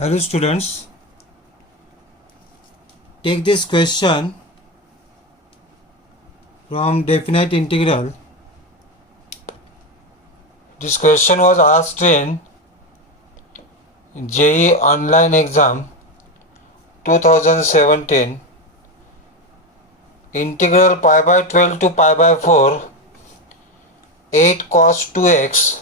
Hello students, take this question from definite integral. This question was asked in JEE online exam 2017. Integral pi by 12 to pi by 4 8 cos 2x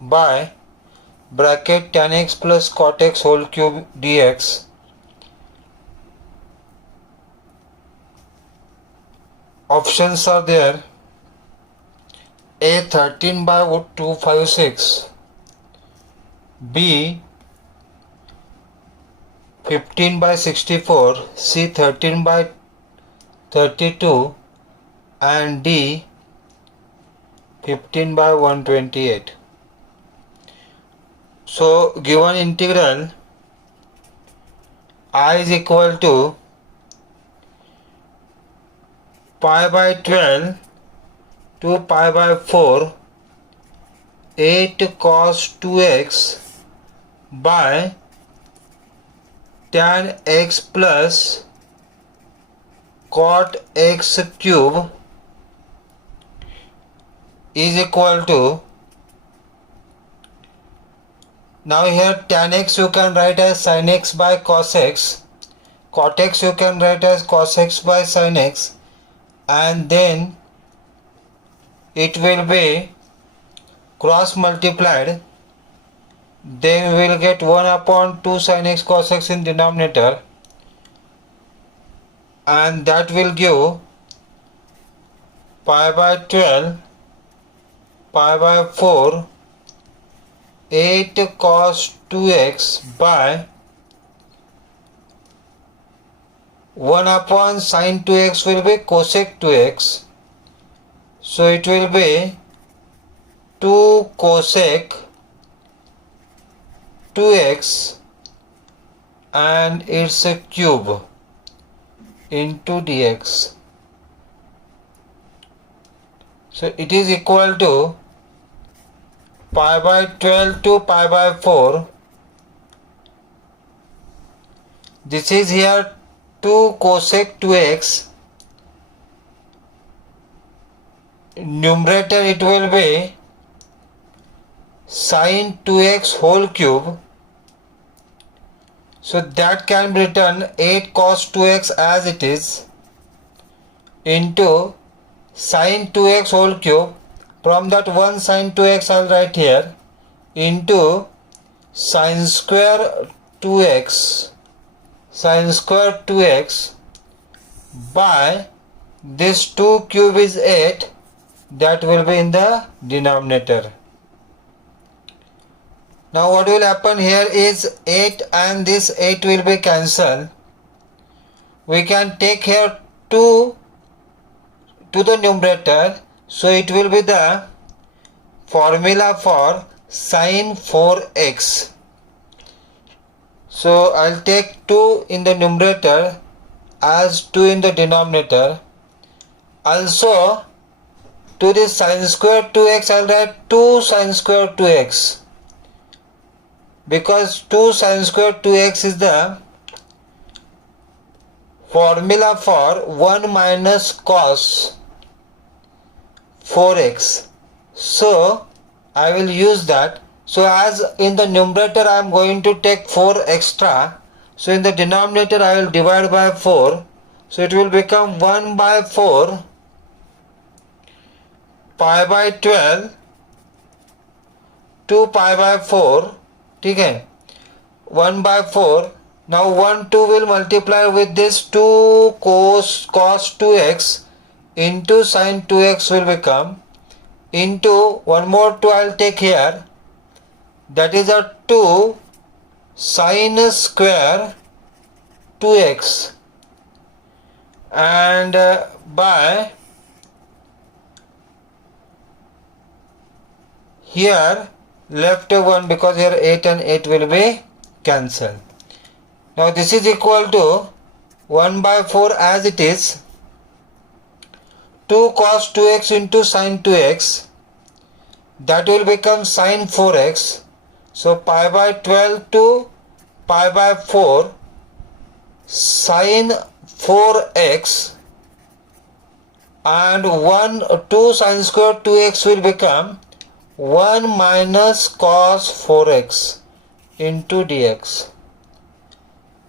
by bracket tan x plus cot x whole cube dx. Options are there: A 13 by 256, B 15 by 64, C 13 by 32, and D 15 by 128. So given integral I is equal to pi by 12 to pi by 4 8 cos 2x by tan x plus cot x cube is equal to, now here tan x you can write as sin x by cos x, cot x you can write as cos x by sin x, and then it will be cross multiplied, then we will get 1 upon 2 sin x cos x in denominator, and that will give pi by 12 pi by 4 8 cos 2x by 1 upon sin 2x will be cosec 2x, so it will be 2 cosec 2x and its a cube into dx. So it is equal to pi by 12 to pi by 4. This is here 2 cosec 2x. Numerator it will be sin 2x whole cube. So that can be written 8 cos 2x as it is into sin 2x whole cube. From that 1 sin 2x I will write here into sin square 2x by this 2 cube is 8, that will be in the denominator. Now what will happen here is 8 and this 8 will be cancelled. We can take here 2 to the numerator, so it will be the formula for sin 4x. So I'll take 2 in the numerator as 2 in the denominator. Also to this sin square 2x I'll write 2 sin square 2x, because 2 sin square 2x is the formula for 1 minus cos 4x. So I will use that. So as in the numerator I am going to take 4 extra, so in the denominator I will divide by 4, so it will become 1 by 4 pi by 12 to pi by 4. ठीक है, 1 by 4. Now 1 2 will multiply with this 2 cos 2x into sin 2x will become into 1 more 2 I will take here, that is a 2 sin square 2x, and by here left 1, because here 8 and 8 will be cancelled. Now this is equal to 1 by 4 as it is, 2 cos 2x into sin 2x, that will become sin 4x. So pi by 12 to pi by 4 sin 4x and 1 2 sin square 2x will become 1 minus cos 4x into dx.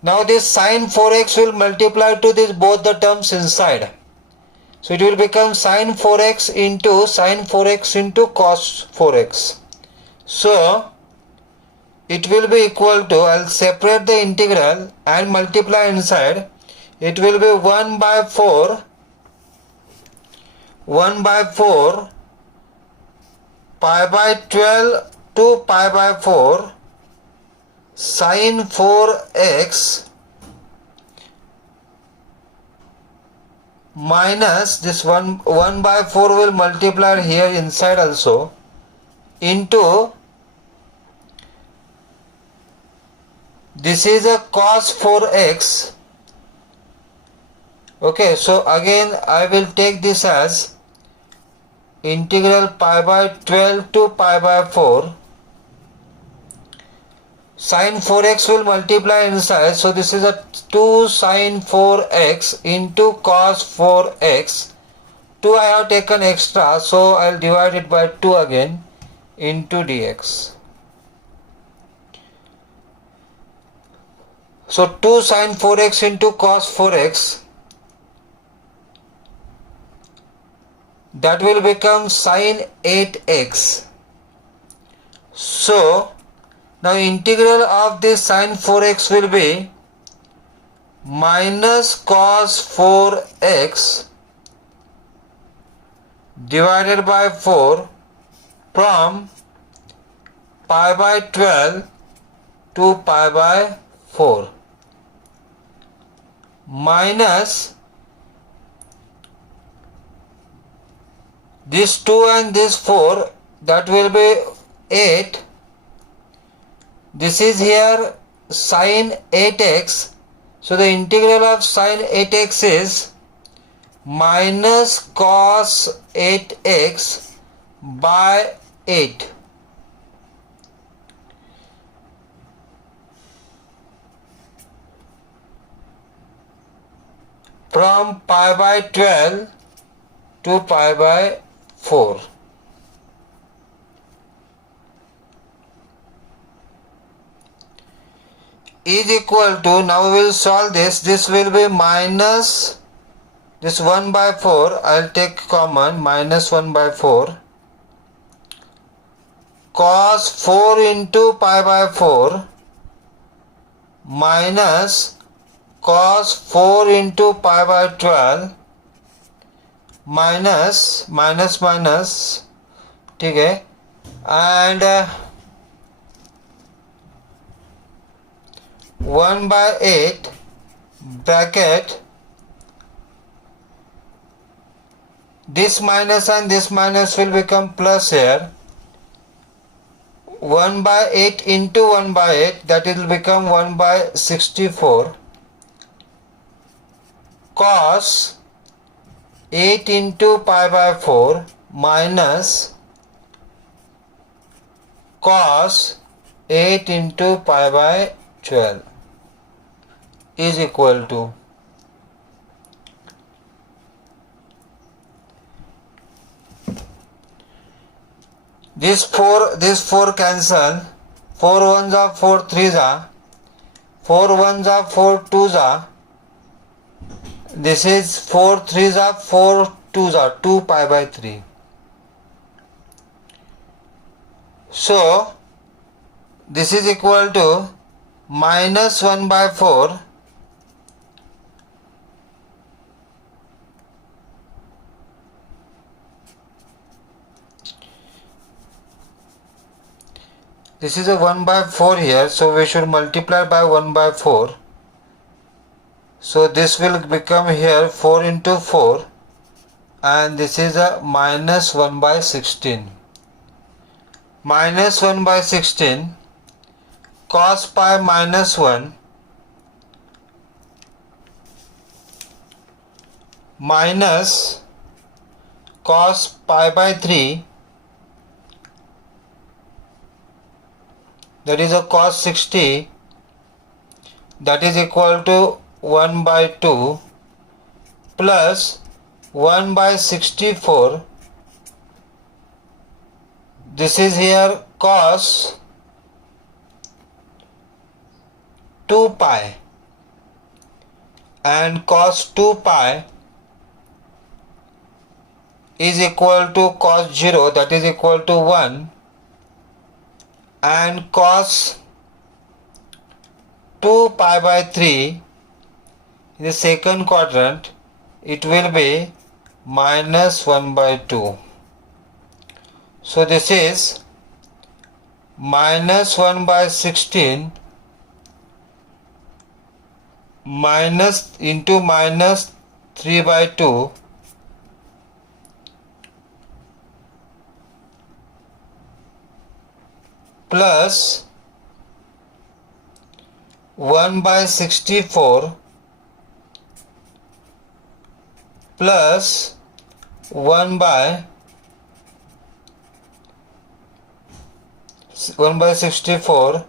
Now this sin 4x will multiply to this both the terms inside. So it will become sin 4x into cos 4x. So it will be equal to, I'll separate the integral and multiply inside. It will be 1 by 4 pi by 12 to pi by 4 sin 4x minus this 1 by 4 will multiply here inside also into this is a cos 4x. Okay, so again I will take this as integral pi by 12 to pi by 4 sin 4x will multiply inside, so this is a 2 sin 4x into cos 4x. 2 I have taken extra, so I'll divide it by 2 again into dx. So 2 sin 4x into cos 4x, that will become sin 8x. So now integral of this sin 4x will be minus cos 4x divided by 4 from pi by 12 to pi by 4 minus this 2 and this 4, that will be 8. This is here sin 8x, so the integral of sin 8x is minus cos 8x by 8. From pi by 12 to pi by 4. Is equal to, now we will solve this will be minus this 1 by 4, I'll take common, minus 1 by 4 cos 4 into pi by 4 minus cos 4 into pi by 12 minus ठीक है, and 1 by 8 bracket this minus and this minus will become plus here. 1 by 8 into 1 by 8, that will become 1 by 64 cos 8 into pi by 4 minus cos 8 into pi by 12 is equal to this 4 cancel, 4 ones are 4 threes are, 4 ones are 4 twos are, this is 4 threes are 4 twos are 2 pi by 3. So this is equal to minus 1 by 4 this is a 1 by 4 here, so we should multiply by 1 by 4. So this will become here 4 into 4, and this is a minus 1 by 16. Minus 1 by 16 cos pi minus 1 minus cos pi by 3, that is a cos 60, that is equal to 1 by 2 plus 1 by 64. This is here cos 2 pi, and cos 2 pi is equal to cos 0, that is equal to 1, and cos 2 pi by 3 in the second quadrant, it will be minus 1 by 2. So this is minus 1 by 16 minus into minus 3 by 2 plus 1 by 64 plus 1 by 64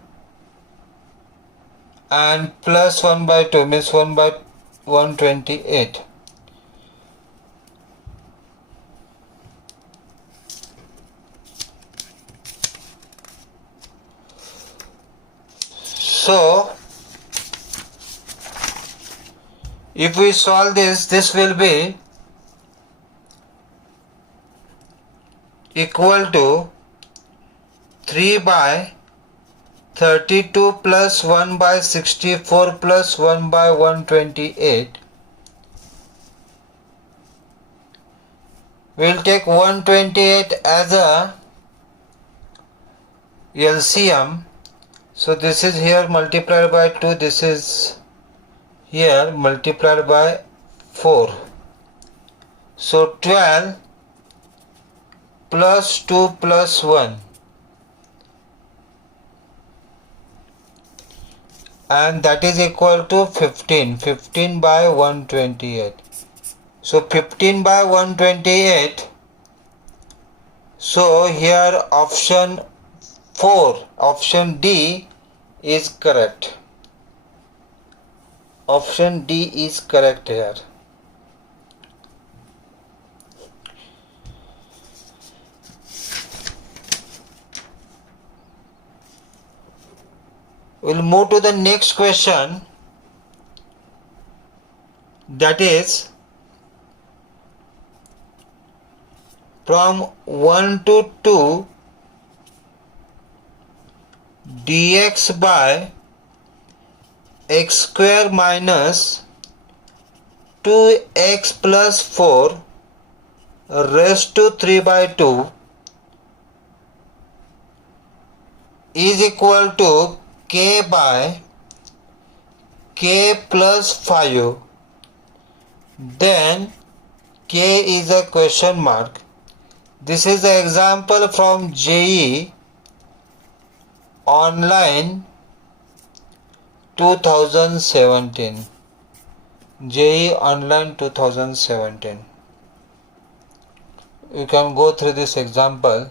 and plus 1 by 2 means 1 by 128. So if we solve this, this will be equal to 3 by 32 plus 1 by 64 plus 1 by 128. We'll take 128 as a LCM. So this is here multiplied by 2, this is here multiplied by 4. So 12 plus 2 plus 1, and that is equal to 15 by 128. So 15 by 128. So here option 4, option D is correct. Option D is correct here. We'll move to the next question, that is from 1 to 2 dx by x square minus 2x plus 4 raised to 3 by 2 is equal to k by k plus 5. Then k is a question mark. This is the example from JEE Online 2017. JEE Online 2017. You can go through this example.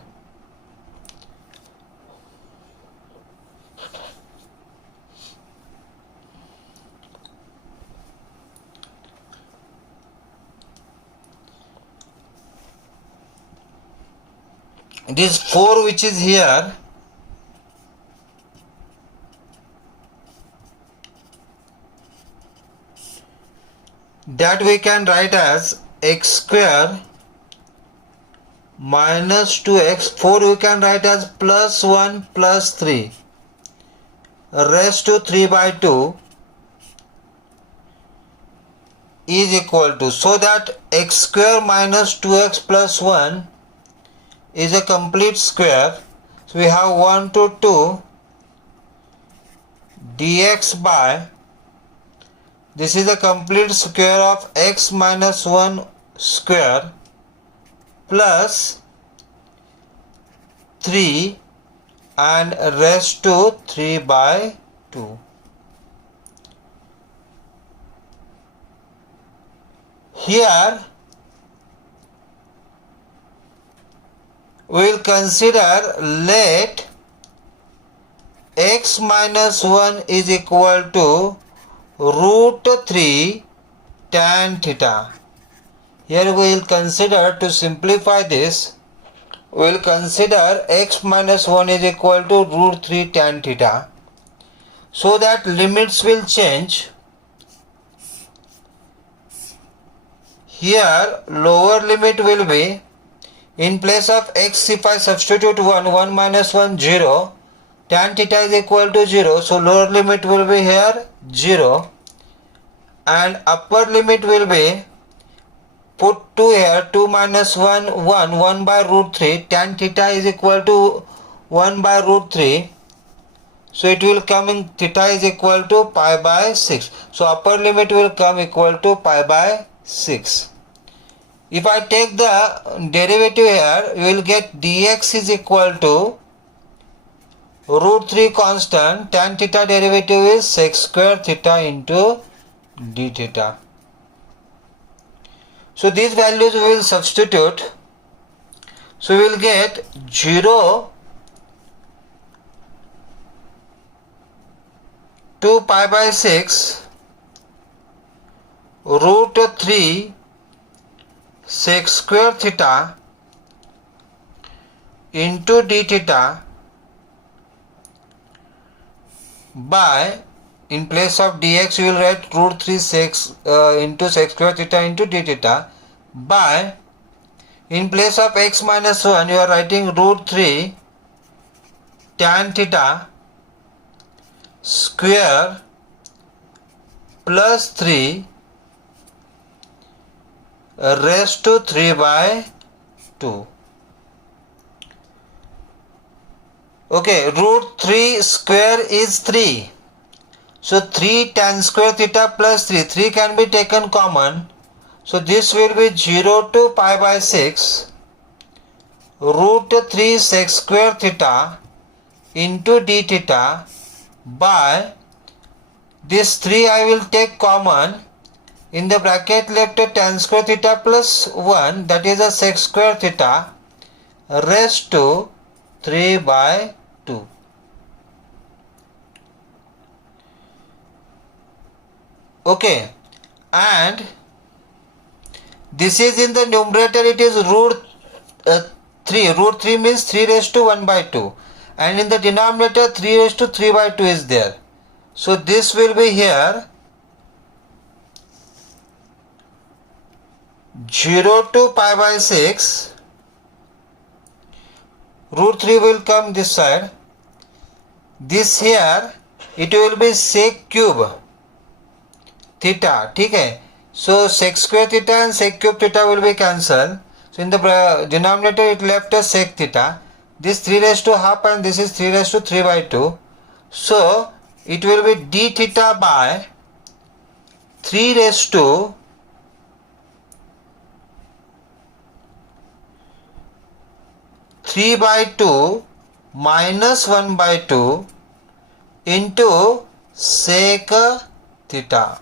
This 4 which is here, that we can write as x square minus 2x. 4 we can write as plus 1 plus 3 raised to 3 by 2 is equal to, so that x square minus 2x plus 1 is a complete square. So we have 1 to 2 dx by, this is a complete square of x minus 1 square plus 3 and raised to 3 by 2. Here we will consider let x minus 1 is equal to root 3 tan theta. Here we will consider, to simplify this, we will consider x minus 1 is equal to root 3 tan theta, so that limits will change. Here lower limit will be, in place of x if I substitute 1 minus 1 0, tan theta is equal to 0, so lower limit will be here 0, and upper limit will be, put 2 here, 2 minus 1 1 by root 3, tan theta is equal to 1 by root 3, so it will come in theta is equal to pi by 6, so upper limit will come equal to pi by 6. If I take the derivative here, you will get dx is equal to root 3 constant, tan theta derivative is sec square theta into d theta. So these values we will substitute. So we will get 0 to pi by 6 root 3 sec square theta into d theta by, in place of dx you will write root 3 sec into sec square theta into d theta, by, in place of x minus 1 you are writing root 3 tan theta square plus 3 raised to 3 by 2. Okay, root 3 square is 3. So 3 tan square theta plus 3. 3 can be taken common. So this will be 0 to pi by 6 root 3 sec square theta into d theta by, this 3 I will take common. In the bracket left a tan square theta plus 1, that is a sec square theta raised to 3 by 2. Okay, and this is in the numerator, it is root 3. Root 3 means 3 raised to 1 by 2. And in the denominator 3 raised to 3 by 2 is there. So this will be here 0 to pi by 6, root 3 will come this side, this here it will be sec cube theta, okay? So sec square theta and sec cube theta will be cancelled. So in the denominator it left a sec theta, this 3 raised to half and this is 3 raised to 3 by 2. So it will be d theta by 3 raised to 3 by 2 minus 1 by 2 into sec theta.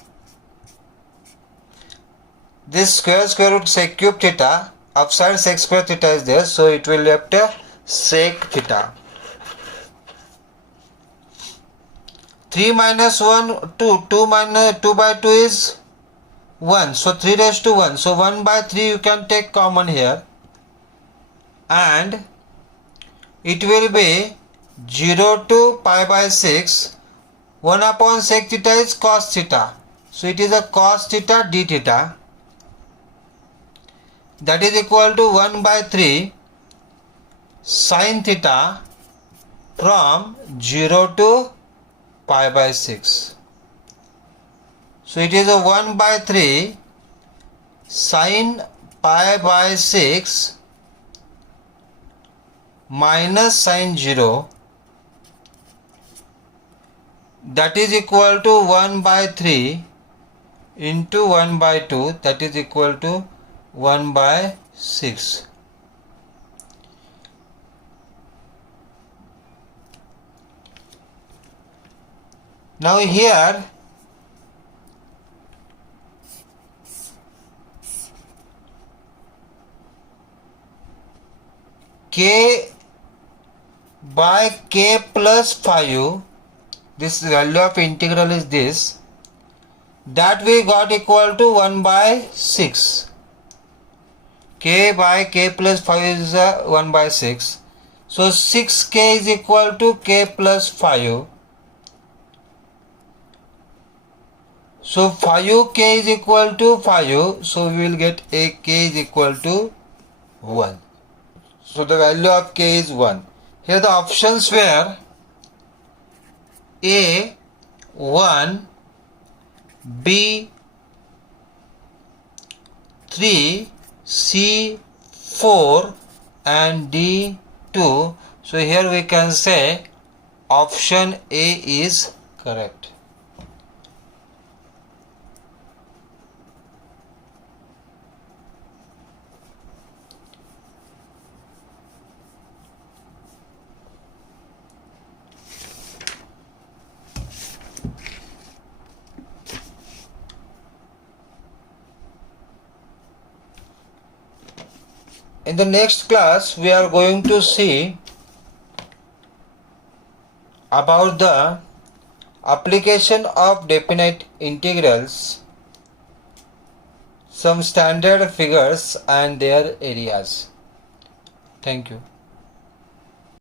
This square root sec cube theta, upside sec square theta is there, so it will left a sec theta. 3 minus 1, 2, 2 minus 2 by 2 is 1, so 3 raised to 1, so 1 by 3 you can take common here, and it will be 0 to pi by 6, 1 upon sec theta is cos theta, so it is a cos theta d theta, that is equal to 1 by 3 sin theta from 0 to pi by 6. So it is a 1 by 3 sin pi by 6 minus sin 0, that is equal to 1 by 3 into 1 by 2, that is equal to 1 by 6. Now here k by k plus 5, this value of integral is this, that we got equal to 1 by 6. K by k plus 5 is 1 by 6. So 6k is equal to k plus 5. So 5k is equal to 5. So we will get a k is equal to 1. So the value of k is 1. Here the options were A 1, B 3, C 4 and D 2. So here we can say option A is correct. In the next class, we are going to see about the application of definite integrals, some standard figures and their areas. Thank you.